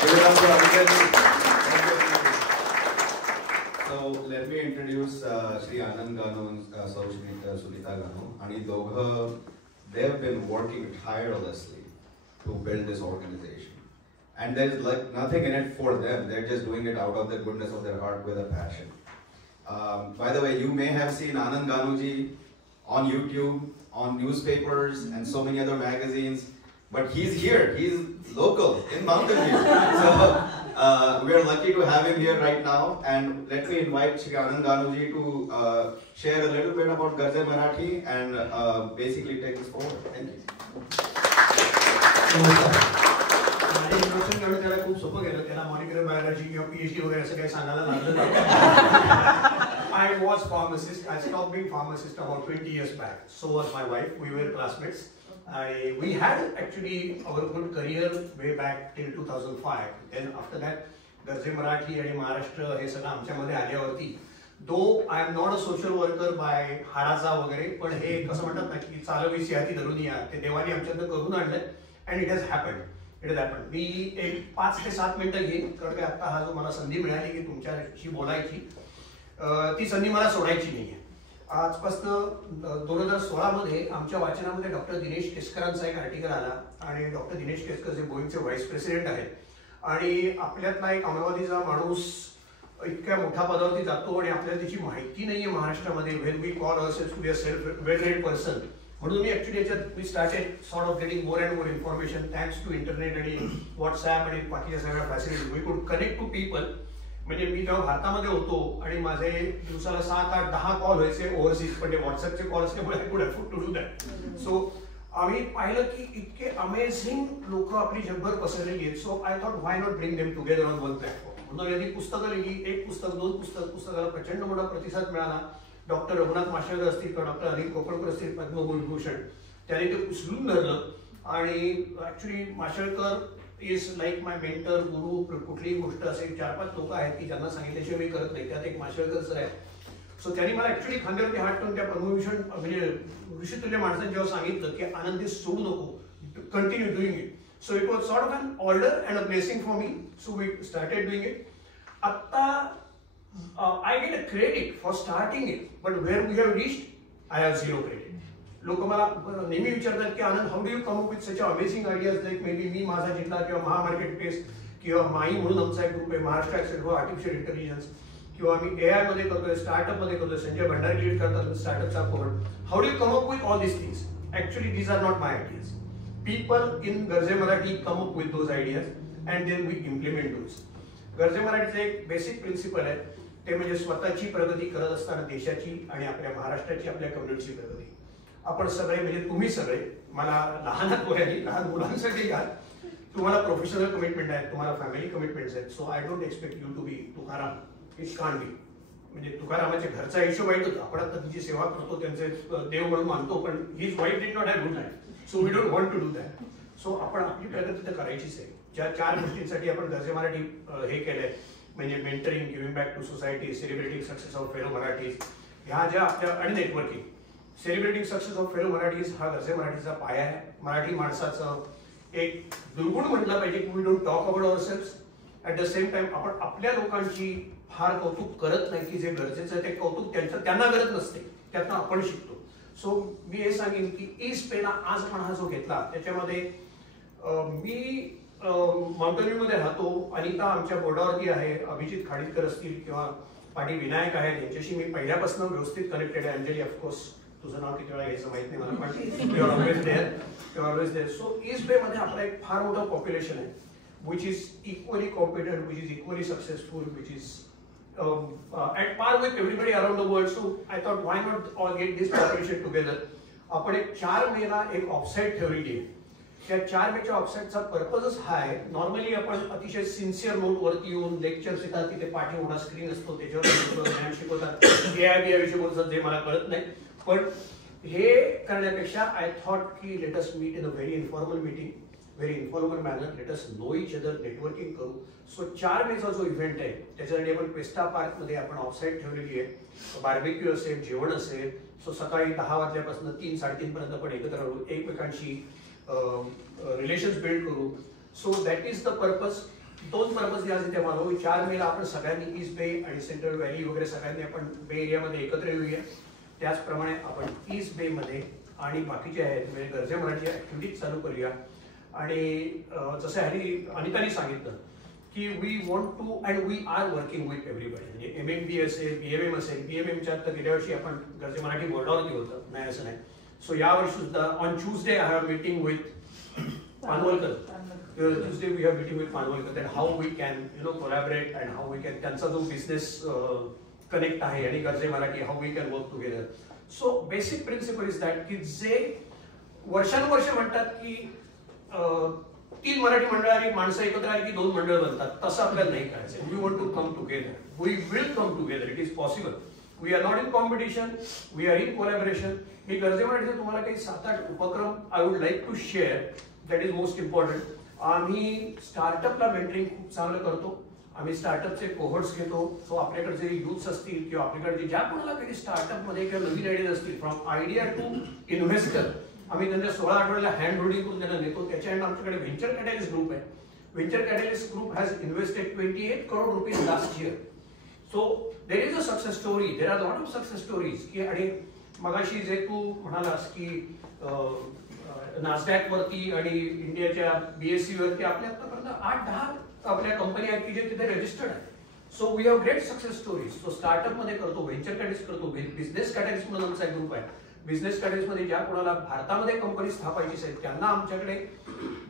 So let me introduce Shri Anand Ganu and Sunita Ganu. And they have been working tirelessly to build this organization. And there's like nothing in it for them. They're just doing it out of the goodness of their heart with a passion. By the way, you may have seen Anand Ganuji on YouTube, on newspapers, and so many other magazines. But he's here. He's local in Mountain View. So we are lucky to have him here right now. And let me invite Shri Anand Ganuji to share a little bit about Garze Marathi and basically take us forward. Thank you. Introduction करणं त्याला खूप सोपं गेलं. त्याला molecular biology किंवा PhD वगैरे असं काही सांगायला लागलं नाही. I was pharmacist. I stopped being pharmacist about 20 years back. So was my wife. We were classmates. We had actually our good career way back till 2005. Then after that, Garze Marathi आणि महाराष्ट्र हे सगळं आमच्यामध्ये आल्यावरती, though I am not a social worker by हाडाचा वगैरे, पण हे कसं म्हणतात ना की चालवीची हाती धरून या, ते देवाने आमच्याकडे करून आणलं. And it has happened. It has happened. मी एक 5 ते 7 मिनिटं घेईन, कारण की आता हा जो मला संधी मिळाली की तुमच्याशी बोलायची, ती संधी मला सोडायची नाहीये. आजपासून 2016 मध्ये आमच्या वाचनामध्ये डॉक्टर दिनेश केसकरांचा एक आर्टिकल आला आणि डॉक्टर दिनेश केसकर जे बोईंगचे व्हाईस प्रेसिडेंट आहेत आणि आपल्यातला एक अमरावतीचा माणूस इतक्या मोठ्या पदावरती जातो आणि आपल्याला त्याची माहिती नाहीये महाराष्ट्रामध्ये. When we call ourselves to be a self well read person, म्हणून मी ऍक्च्युली याच्यात we started sort of getting more and more information thanks to internet आणि व्हॉट्सॲप आणि बाकीच्या सगळ्या facilities. We could connect to people. म्हणजे मी जेव्हा भारतामध्ये होतो आणि माझे दिवसाला 7, 8, 10 कॉल व्हायचे ओव्हरसीज, पण ते व्हॉट्सअपचे कॉल असल्यामुळे I could afford to do that. So आम्ही पाहिलं की इतके अमेझिंग लोक आपली जगभर पसरलेली आहेत. So I thought why not bring them together on one platform. म्हणून यांनी पुस्तकं लिहिली, 1 पुस्तक 2 पुस्तक, पुस्तकाला प्रचंड मोठा प्रतिसाद मिळाला. डॉक्टर रघुनाथ माशेलकर असतील किंवा डॉक्टर अनिल कोकणकर असतील पद्मभूषण, त्याने ते उचलून धरलं. आणि actually Mashelkar is like my mentor, गुरु. कुठलीही गोष्ट असे 4-5 लोक आहेत की ज्यांना सांगितल्याशिवाय मी करत नाही, त्यात एक माशेलकर सर आहे. सो त्यांनी मला ऍक्च्युली खांद्यावरती हात ठेवून त्या पद्मभूषण म्हणजे ऋषितुल्य माणसांनी जेव्हा सांगितलं की आनंद सोडू नको, continue doing it. So it was sort of an order and a blessing for me. So we started doing it. आता I get a credit for starting it, but where we have reached I have 0 credit. लोक मला नेहमी विचारतात की Anand, how do you come up with such amazing ideas like maybe me माझा जिल्हा किंवा महा market place किंवा माई म्हणून आमचा एक ग्रुप आहे महाराष्ट्र ऍक्सेल फॉर आर्टिफिशियल इंटेलिजन्स, किंवा आम्ही AI मध्ये करतोय, स्टार्टअप मध्ये करतोय. संजय भंडारी लीड करतात स्टार्टअपचा code. How do you come up with all this things? Actually these are not my ideas. People in Garje Marathi come up with those ideas and then we implement those. Garje मराठीचे एक basic principle आहे, ते म्हणजे स्वतःची प्रगती करत असताना देशाची आणि आपल्या महाराष्ट्राची, आपल्या कम्युनिटीची प्रगती. आपण सगळे म्हणजे तुम्ही सगळे, मला लहान पोरांनी, लहान मुलांसाठी घ्या, तुम्हाला प्रोफेशनल कमिटमेंट आहेत, तुम्हाला फॅमिली कमिटमेंट्स आहेत. So I don't expect you to be Tukaram. It can't be. म्हणजे तुकारामाच्या घरचा हिशोब आहे, आपण आता तिची सेवा करतो, त्यांचे देव म्हणून मानतो, पण his wife did not have good life. So we don't want to do that. So आपण आपली प्रगती तर करायचीच आहे. ज्या 4 गोष्टींसाठी आपण गर्जे मराठी हे केलंय, म्हणजे mentoring, giving back to society, celebrating success of fellow Marathis, ह्या ज्या आपल्या, आणि networking. Celebrating success of fellow Marathis हा गर्जे मराठीचा पाया आहे. मराठी माणसाचं एक दुर्गुण म्हटलं पाहिजे की we don't talk about ourselves. At the same time आपण आपल्या लोकांची फार कौतुक करत नाही, की जे गरजेचं आहे ते कौतुक त्यांना गरज नसते, त्यातनं आपण शिकतो. सो मी हे सांगेन की ईस्ट पेना आज आपण हा जो घेतला त्याच्यामध्ये मी माउंटन व्ह्यू मध्ये राहतो. अनिता आमच्या बोर्डावरती आहे, अभिजित खाडीलकर असतील किंवा पाटील विनायक आहेत, यांच्याशी मी पहिल्यापासून व्यवस्थित कनेक्टेड आहे. अंजली ऑफकोर्स, तुझं नाव किती वेळा घ्यायचं माहित नाही मला, पण you are always there. So East Bay मध्ये आपलं एक फार मोठं पॉप्युलेशन आहे, which is equally competent, which is equally successful, which is at par with everybody around the world. So I thought why not all get this population together. आपण एक 4 मेला एक ऑफसेट ठेवलेली आहे. त्या 4 मेच्या ऑफसेटचा पर्पजच हा आहे. नॉर्मली आपण अतिशय सिन्सिअर नोट वरती येऊन लेक्चर्स येतात, तिथे पाठी मोठा स्क्रीन असतो, त्याच्यावर ज्ञान शिकवतात, AI विषय बोलतात जे मला कळत नाही. पण हे करण्यापेक्षा आय थॉट की let us meet in a very informal meeting, very informal manner, let us know each other, networking करू. सो 4 मेचा जो इव्हेंट आहे त्याच्यासाठी आपण पेस्टा पार्क मध्ये आपण ऑफसाईट ठेवलेली आहे. बार्बेक्यू असेल, जेवण असेल. सो सकाळी 10 वाजल्यापासून 3-3:30 पर्यंत आपण एकत्र राहू, एकमेकांशी रिलेशन्स बिल्ड करू. So that is the purpose. दोन पर्पज आज इथे मला 4 मेला आपण सगळ्यांनी ईस्ट बे आणि सेंट्रल व्हॅली वगैरे सगळ्यांनी आपण बे एरियामध्ये एकत्र येऊया. त्याचप्रमाणे आपण ईस्ट बे मध्ये आणि बाकीचे आहेत म्हणजे गर्जे मराठी ऍक्टिव्हिटीज चालू करूया. आणि जसं अनितानी सांगितलं की we want to and we are working with everybody. म्हणजे MMB असेल, BMM असेल, BMMच्यात तर गेल्या वर्षी आपण गर्जे मराठी बोर्डावरती होतं, नाही असं नाही. सो यावर्षी सुद्धा on Tuesday I have meeting with Panvalkar. Tuesday we have meeting with Panwalkar and how we can collaborate and how we can त्यांचा जो बिझनेस कनेक्ट आहे आणि Garje Marathi how we can work together. So basic principle is that की जे वर्षानुवर्ष म्हणतात की 3 मराठी मंडळ आणि माणसं एकत्र आली की 2 मंडळ बनतात, तसं आपल्याला नाही करायचं. We want to come together. We will come together. It is possible. We are not in competition. We are in collaboration. मी गर्जे मराठीचे तुम्हाला काही 7-8 उपक्रम I would like to share. That is most important. आम्ही स्टार्टअपला मेंटरिंग खूप चांगलं करतो. आम्ही स्टार्टअपचे कोहर्ट्स घेतो. सो आपल्याकडे जे युथ्स असतील किंवा आपल्याकडे ज्या कोणाला काही स्टार्टअपमध्ये किंवा नवीन आयडिया असतील फ्रॉम आयडिया टू इन्व्हेस्टर आम्ही त्यांच्या 16 आठवड्याला हँड होल्डिंग करून त्यांना नेतो. त्याच्यानंतर आमच्याकडे व्हेंचर कॅटलिस्ट ग्रुप आहे. Venture catalyst group has invested 28 crore rupees last year. So there is a success story. There are lot of success stories की आणि मगाशी जे तू म्हणालास की नासडॅक वरती आणि इंडियाच्या BSE वरती आपल्या आतापर्यंत 8-10 आपल्या कंपनी आहेत की जे तिथे रजिस्टर्ड आहे. So we have great success stories. So startup मध्ये करतो, व्हेंचर कॅटलिस्ट करतो, बिझनेस कॅटलिस्ट म्हणून आमचा एक ग्रुप आहे. बिझनेस कॅटलिस्ट मध्ये ज्या कोणाला भारतामध्ये कंपनी स्थापायची असेल त्यांना आमच्याकडे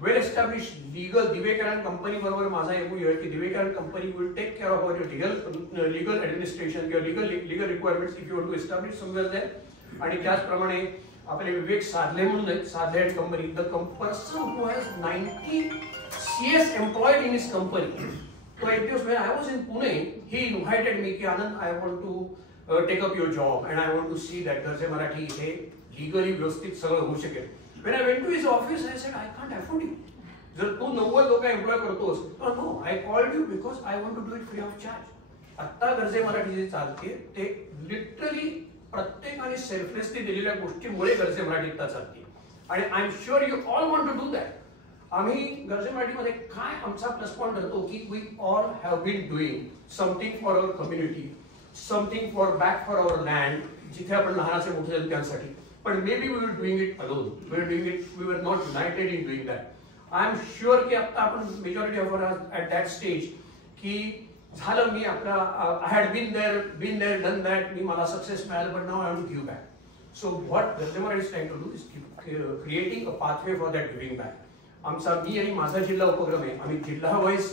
well establish legal Divekaran company बरोबर माझा MOU आहे की Divekaran company will take care of your legal administration किंवा legal requirements if you want to establish somewhere there. आणि त्याचप्रमाणे आपले विवेक साधले म्हणून आहेत, Sadhle and company the person who has 90 CS employed in his company. तो एक दिवस when I was in Pune, he invited me की आनंद I want to take up your job and I want to see that Garje Marathi इथे legally व्यवस्थित सगळं होऊ शकेल. When I went to his office, I said I can't afford it. जर तू 90 लोक employ करतोस तर no, I called you because I want to do it free of charge. आता गर्जे मराठी जे चालते ते लिटरली प्रत्येकाने सेल्फलेसली दिलेल्या गोष्टीमुळे गर्जे मराठी चालते. आणि I am sure you all want to do that. आम्ही गर्जे मराठीमध्ये काय आमचा प्लस पॉइंट ठरतो की we all have been doing something for our community, something for back for our land, जिथे आपण लहानाचे मोठे झाले त्यांसाठी. पण maybe we were doing it alone, we were not united in doing that. I am sure की आता आपण majority of at that stage की झालं मी आपला I had been there done that, मी मला सक्सेस मिळालं, पण now I have to give back. So what Garje Marathi is trying to do is creating a pathway for that giving back. आमचा मी आणि माझा जिल्हा उपक्रम आहे. आम्ही जिल्हा वाईज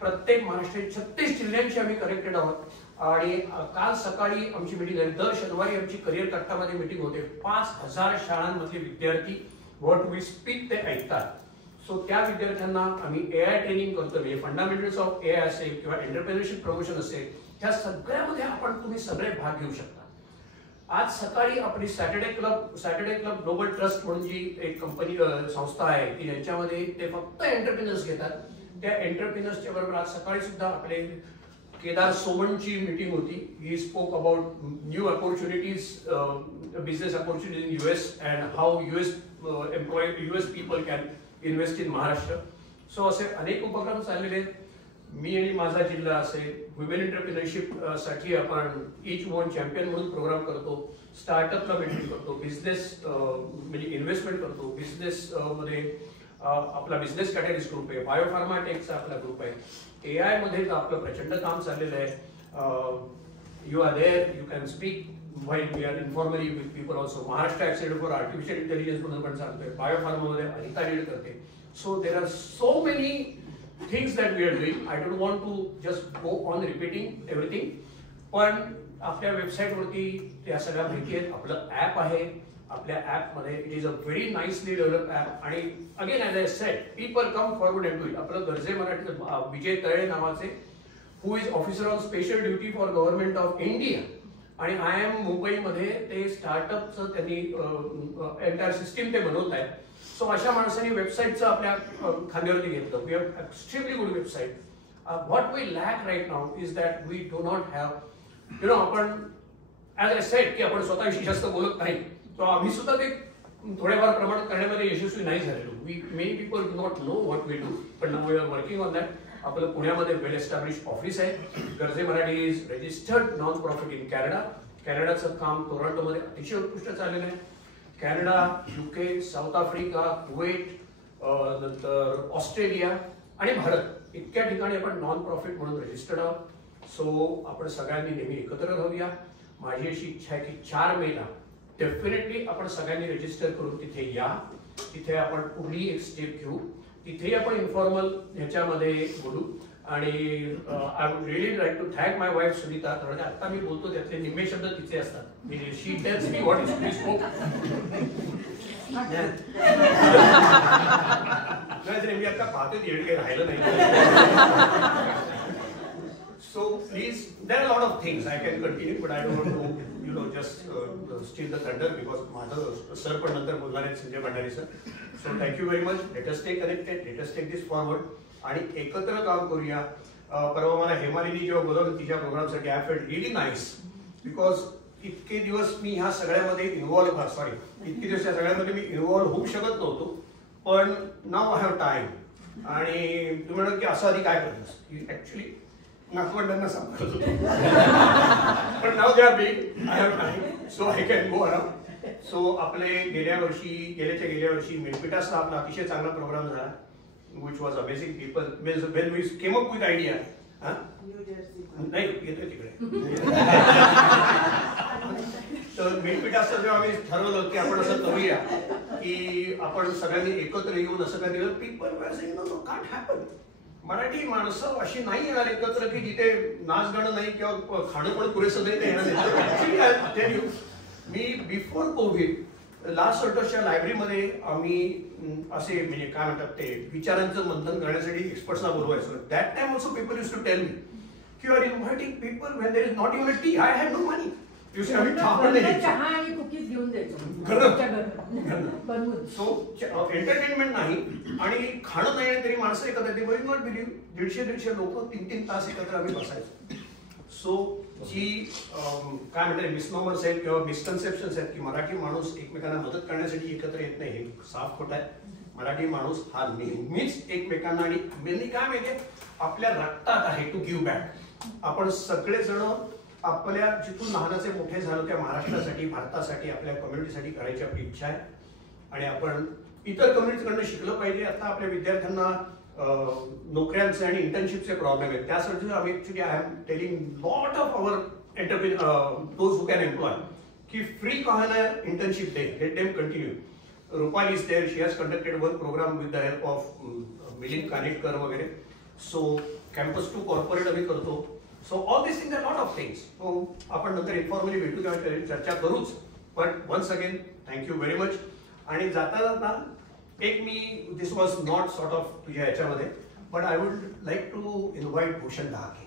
प्रत्येक महाराष्ट्रात 36 जिल्ह्यांशी आम्ही कनेक्टेड आहोत. आणि काल सकाळी आमची मीटिंग झाली. दर शनिवारी आमची करिअर कट्टामध्ये मीटिंग होते. 5000 शाळांमधले विद्यार्थी व्हॉट वी स्पीक ते ऐकतात. सो त्या विद्यार्थ्यांना आम्ही AI ट्रेनिंग करतो. म्हणजे फंडामेंटल्स ऑफ AI असेल किंवा एंटरप्रेन्योरशिप प्रमोशन असेल, ह्या सगळ्यामध्ये आपण तुम्ही सगळे भाग घेऊ शकता. आज सकाळी आपली सॅटर्डे क्लब ग्लोबल ट्रस्ट म्हणून जी एक कंपनी संस्था आहे की ज्यांच्यामध्ये ते फक्त एंटरप्रेन्योर्स घेतात. त्या एंटरप्रेन्योर्सच्या बरोबर आज सकाळी सुद्धा आपले केदार सोमनची मीटिंग होती. He spoke about new opportunities, business opportunities in US and how US people can invest in Maharashtra. So असे अनेक उपक्रम चाललेले आहेत. मी आणि माझा जिल्हा असेल, वुमेन एंटरप्रिनरशिप साठी आपण ईच वन चॅम्पियन म्हणून प्रोग्राम करतो. स्टार्टअपला मेंटरिंग करतो, बिझनेस म्हणजे इन्व्हेस्टमेंट करतो. बिझनेस मध्ये आपला बिझनेस कॅटलिस्ट ग्रुप आहे, बायोफार्मा टेकचा आपला ग्रुप आहे. AI मध्ये आपलं प्रचंड काम चाललेलं आहे. You are there, you can speak while we are informally with people also. Maharashtra Accelerator for Artificial Intelligence म्हणून पण चालतोय. बायोफार्मामध्ये अनिता लीड करते. So there are so many things that we are doing. I don't want to just go on repeating everything. पण आपल्या website वरती त्या सगळ्या माहिती आहेत. आपलं ऍप आहे. आपल्या ऍप मध्ये it is a very nicely develop app. आणि again as I said, people come forward and do it. आपलं गर्जे मराठी विजय तळे नावाचे who is officer on special duty for government of India आणि IIM मुंबईमध्ये ते स्टार्टअपचं त्यांनी एंटायर सिस्टीम ते बनवत आहेत. सो अशा माणसांनी वेबसाईटचं आपल्या खांद्यावरती घेतलं. We have extremely good website. What we lack right now is that we do not have आपण ॲज आय सेड की आपण स्वतःविषयी जास्त बोलत नाही. सो आम्ही सुद्धा ते थोड्याफार प्रमाणात करण्यामध्ये यशस्वी नाही झालेलो. We many people do not know what we do, पण now we are working on that. आपलं पुण्यामध्ये वेल एस्टॅब्लिश ऑफिस आहे. Garje Marathi is registered non profit in Canada. कॅनडाचं काम टोरंटोमध्ये अतिशय उत्कृष्ट चाललेलं आहे. Canada, UK, South Africa, Kuwait, नंतर ऑस्ट्रेलिया आणि भारत इतक्या ठिकाणी आपण नॉन प्रॉफिट म्हणून रजिस्टर्ड आहोत. सो आपण सगळ्यांनी नेहमी एकत्र राहूया. माझी अशी इच्छा आहे की 4 मेला डेफिनेटली आपण सगळ्यांनी रजिस्टर करून तिथे या. तिथे आपण पुढली एक स्टेप घेऊ. तिथेही आपण इन्फॉर्मल ह्याच्यामध्ये बोलू. आणि I would really like to thank my wife Sunita. कारण आता मी बोलतो त्यातले निम्मे शब्द तिचे असतात. She tells me what is please spoke. मी आता पाहतो येड काही राहिलं नाही. So please, there are a lot of things I can continue, but I don't want to, just steal the thunder because माझं सर पण नंतर बोलणार आहेत, Sanjay Bhandari sir. So thank you very much. Let us stay connected. Let us take this forward. आणि एकत्र काम करूया. परवा मला हेमालिनी जेव्हा बोलवलं तिच्या प्रोग्रामसाठी I felt really nice because इतके दिवस मी ह्या सगळ्यामध्ये इतके दिवस या सगळ्यामध्ये मी इन्व्हॉल्व होऊ शकत नव्हतो. पण नाव आय हॅव टाइम. आणि तुम्ही म्हणत की असं आधी काय करतोस ऍक्च्युली नागवंडांना सांगत होतो. पण नाव द्या big I have time so I can go around. So आपले गेल्या वर्षी मिडपिटासला आपला अतिशय चांगला प्रोग्राम झाला. which was amazing. People, when we came up with idea, नाही येतोय तिकडे. तर मिडपिटासचं जेव्हा आम्ही ठरवलं की आपण असं करूया की आपण सगळ्यांनी एकत्र येऊन असं काही people were saying no can't happen. Marathi माणसं अशी नाही येणार एकत्र की जिथे नाच गाणं नाही किंवा खाणं पण पुरेसं नाही ते येणार. मी बिफोर कोविड लास्ट वर्षच्या लायब्ररीमध्ये आम्ही असे म्हणजे काय म्हणतात ते विचारांचं मंथन करण्यासाठी एक्सपर्ट्सना बोलवायचो. That time also people use to tell me की you are inviting people when there is not even a tea. I have no money. चहा आणि कुकीज घेऊन द्यायचो. सो एंटरटेनमेंट नाही आणि खाणं नाही तरी माणसं एकत्र येते. बट नॉट बिलीव्ह 150-150 लोक 3-3 तास एकत्र आम्ही बसायचो. सो जी काय म्हणतात मिसनॉमर्स आहेत किंवा मिसकन्सेप्शन्स आहेत की मराठी माणूस एकमेकांना मदत करण्यासाठी एकत्र येत नाही हे साफ खोटं आहे. मराठी माणूस हा नेहमीच एकमेकांना आणि मेनली काय माहितीये आपल्या रक्तात आहे टू गिव्ह बॅक. आपण सगळेजण आपल्या जिथून लहानाचे मोठे झालो त्या महाराष्ट्रासाठी भारतासाठी आपल्या कम्युनिटीसाठी करायची आपली इच्छा आहे. आणि आपण इतर कम्युनिटीकडनं शिकलं पाहिजे. आता आपल्या विद्यार्थ्यांना नोकऱ्यांचे आणि इंटर्नशिपचे प्रॉब्लेम आहेत. त्यासाठी आम्ही actually I am telling lot of our those who can employ की फ्री कहाना इंटर्नशिप दे. Let them continue. Rupali is there. She has conducted one programme with the help of Milind Kanetkar वगैरे. सो कॅम्पस टू कॉर्पोरेट आम्ही करतो. So all this things are lot of things. आपण नंतर informally भेटू तेव्हा चर्चा करूच. But once again thank you very much. आणि जाता एक मी दिस वॉज नॉट सॉर्ट ऑफ तुझ्या ह्याच्यामध्ये but I would like to invite Bhushan Dahake.